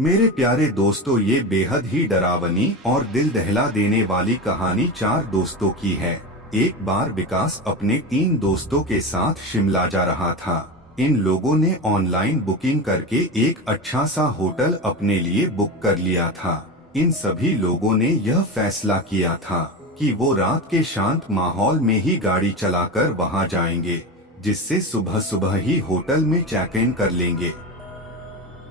मेरे प्यारे दोस्तों, ये बेहद ही डरावनी और दिल दहला देने वाली कहानी 4 दोस्तों की है। एक बार विकास अपने 3 दोस्तों के साथ शिमला जा रहा था। इन लोगों ने ऑनलाइन बुकिंग करके एक अच्छा सा होटल अपने लिए बुक कर लिया था। इन सभी लोगों ने यह फैसला किया था कि वो रात के शांत माहौल में ही गाड़ी चलाकर वहां जाएंगे, जिससे सुबह सुबह ही होटल में चेक इन कर लेंगे।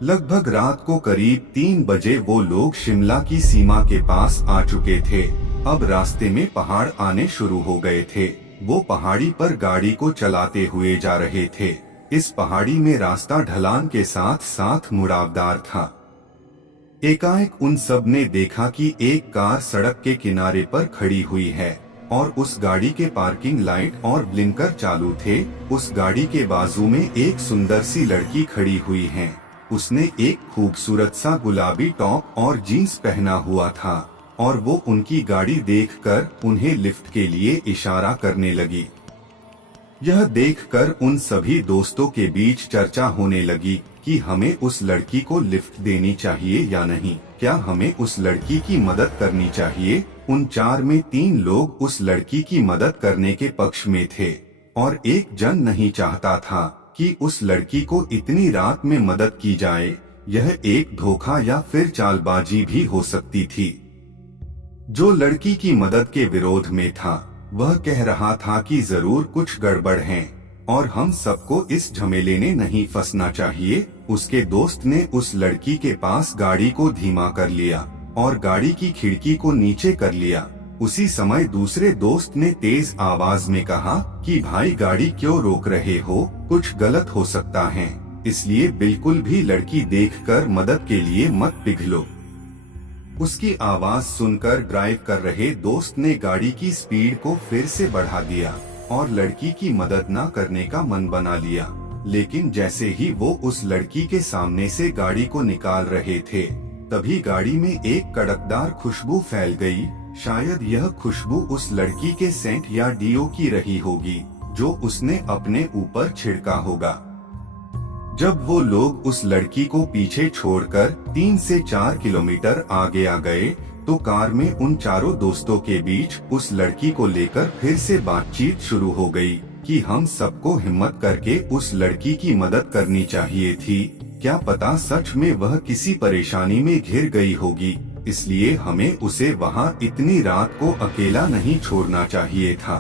लगभग रात को करीब 3 बजे वो लोग शिमला की सीमा के पास आ चुके थे। अब रास्ते में पहाड़ आने शुरू हो गए थे। वो पहाड़ी पर गाड़ी को चलाते हुए जा रहे थे। इस पहाड़ी में रास्ता ढलान के साथ साथ मुड़ावदार था। एकाएक उन सब ने देखा कि एक कार सड़क के किनारे पर खड़ी हुई है और उस गाड़ी के पार्किंग लाइट और ब्लिंकर चालू थे। उस गाड़ी के बाजू में एक सुंदर सी लड़की खड़ी हुई है। उसने एक खूबसूरत सा गुलाबी टॉप और जीन्स पहना हुआ था और वो उनकी गाड़ी देखकर उन्हें लिफ्ट के लिए इशारा करने लगी। यह देखकर उन सभी दोस्तों के बीच चर्चा होने लगी कि हमें उस लड़की को लिफ्ट देनी चाहिए या नहीं, क्या हमें उस लड़की की मदद करनी चाहिए। उन 4 में 3 लोग उस लड़की की मदद करने के पक्ष में थे और एक जन नहीं चाहता था कि उस लड़की को इतनी रात में मदद की जाए। यह एक धोखा या फिर चालबाजी भी हो सकती थी। जो लड़की की मदद के विरोध में था वह कह रहा था कि जरूर कुछ गड़बड़ है और हम सबको इस झमेले में नहीं फंसना चाहिए। उसके दोस्त ने उस लड़की के पास गाड़ी को धीमा कर लिया और गाड़ी की खिड़की को नीचे कर लिया। उसी समय दूसरे दोस्त ने तेज आवाज में कहा कि भाई, गाड़ी क्यों रोक रहे हो, कुछ गलत हो सकता है, इसलिए बिल्कुल भी लड़की देखकर मदद के लिए मत पिघलो। उसकी आवाज सुनकर ड्राइव कर रहे दोस्त ने गाड़ी की स्पीड को फिर से बढ़ा दिया और लड़की की मदद न करने का मन बना लिया। लेकिन जैसे ही वो उस लड़की के सामने से गाड़ी को निकाल रहे थे, तभी गाड़ी में एक कड़कदार खुशबू फैल गई। शायद यह खुशबू उस लड़की के सेंट या डीओ की रही होगी जो उसने अपने ऊपर छिड़का होगा। जब वो लोग उस लड़की को पीछे छोड़कर 3 से 4 किलोमीटर आगे आ गए तो कार में उन चारों दोस्तों के बीच उस लड़की को लेकर फिर से बातचीत शुरू हो गई कि हम सबको हिम्मत करके उस लड़की की मदद करनी चाहिए थी। क्या पता सच में वह किसी परेशानी में घिर गई होगी, इसलिए हमें उसे वहां इतनी रात को अकेला नहीं छोड़ना चाहिए था।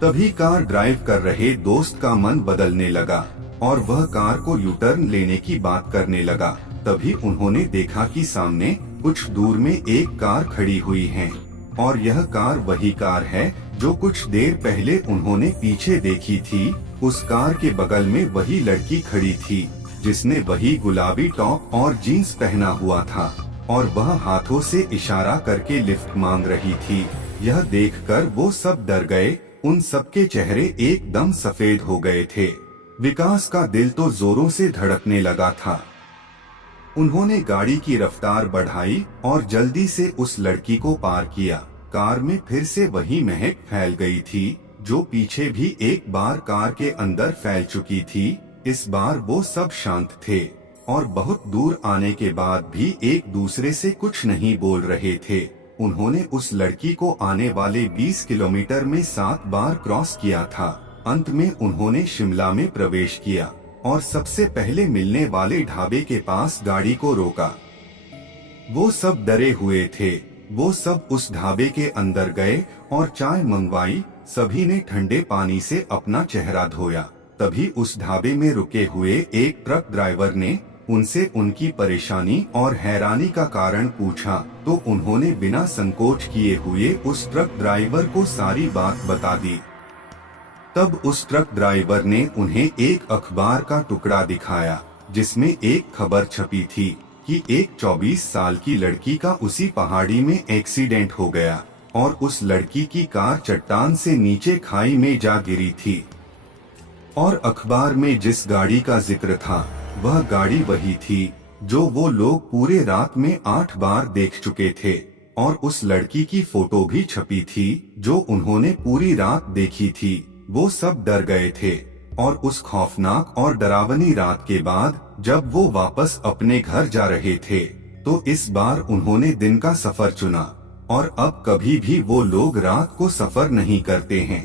तभी कार ड्राइव कर रहे दोस्त का मन बदलने लगा और वह कार को यू टर्न लेने की बात करने लगा। तभी उन्होंने देखा कि सामने कुछ दूर में एक कार खड़ी हुई है और यह कार वही कार है जो कुछ देर पहले उन्होंने पीछे देखी थी। उस कार के बगल में वही लड़की खड़ी थी जिसने वही गुलाबी टॉप और जीन्स पहना हुआ था और वह हाथों से इशारा करके लिफ्ट मांग रही थी। यह देखकर वो सब डर गए। उन सबके चेहरे एकदम सफेद हो गए थे। विकास का दिल तो जोरों से धड़कने लगा था। उन्होंने गाड़ी की रफ्तार बढ़ाई और जल्दी से उस लड़की को पार किया। कार में फिर से वही महक फैल गई थी जो पीछे भी एक बार कार के अंदर फैल चुकी थी। इस बार वो सब शांत थे और बहुत दूर आने के बाद भी एक दूसरे से कुछ नहीं बोल रहे थे। उन्होंने उस लड़की को आने वाले 20 किलोमीटर में 7 बार क्रॉस किया था। अंत में उन्होंने शिमला में प्रवेश किया और सबसे पहले मिलने वाले ढाबे के पास गाड़ी को रोका। वो सब डरे हुए थे। वो सब उस ढाबे के अंदर गए और चाय मंगवाई। सभी ने ठंडे पानी से अपना चेहरा धोया। तभी उस ढाबे में रुके हुए एक ट्रक ड्राइवर ने उनसे उनकी परेशानी और हैरानी का कारण पूछा तो उन्होंने बिना संकोच किए हुए उस ट्रक ड्राइवर को सारी बात बता दी। तब उस ट्रक ड्राइवर ने उन्हें एक अखबार का टुकड़ा दिखाया जिसमें एक खबर छपी थी कि एक 24 साल की लड़की का उसी पहाड़ी में एक्सीडेंट हो गया और उस लड़की की कार चट्टान से नीचे खाई में जा गिरी थी। और अखबार में जिस गाड़ी का जिक्र था वह गाड़ी वही थी जो वो लोग पूरे रात में 8 बार देख चुके थे और उस लड़की की फोटो भी छपी थी जो उन्होंने पूरी रात देखी थी। वो सब डर गए थे। और उस खौफनाक और डरावनी रात के बाद जब वो वापस अपने घर जा रहे थे तो इस बार उन्होंने दिन का सफर चुना और अब कभी भी वो लोग रात को सफर नहीं करते हैं।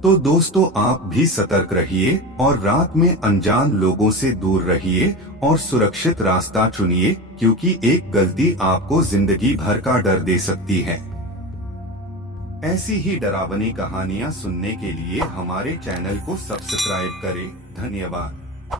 तो दोस्तों, आप भी सतर्क रहिए और रात में अनजान लोगों से दूर रहिए और सुरक्षित रास्ता चुनिए, क्योंकि एक गलती आपको जिंदगी भर का डर दे सकती है। ऐसी ही डरावनी कहानियाँ सुनने के लिए हमारे चैनल को सब्सक्राइब करें। धन्यवाद।